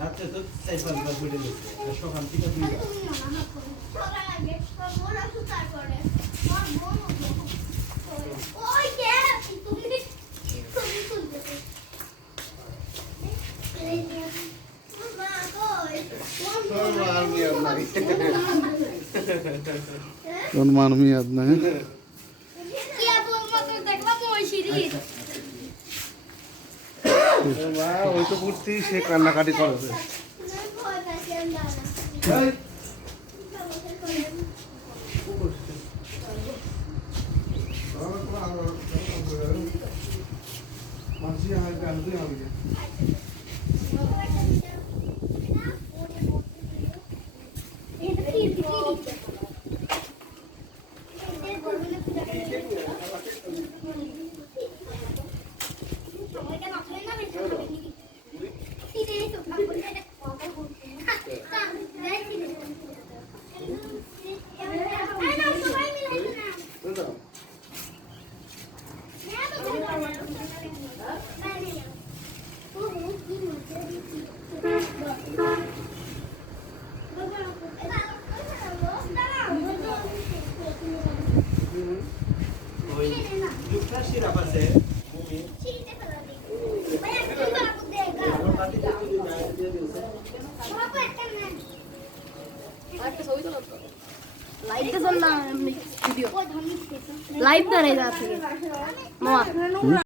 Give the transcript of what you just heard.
রাত্রে তো 4-5 বার ঘুরে গেছে সকাল থেকে 2 কোন মানমি याद নাই ওই তো পড়তি সে কান্নাকাটি করেছে মাঝি আমার গান দিয়ে হবে ওই দুটা সিরাপ আছে लाइव तो नहीं जाती है मामा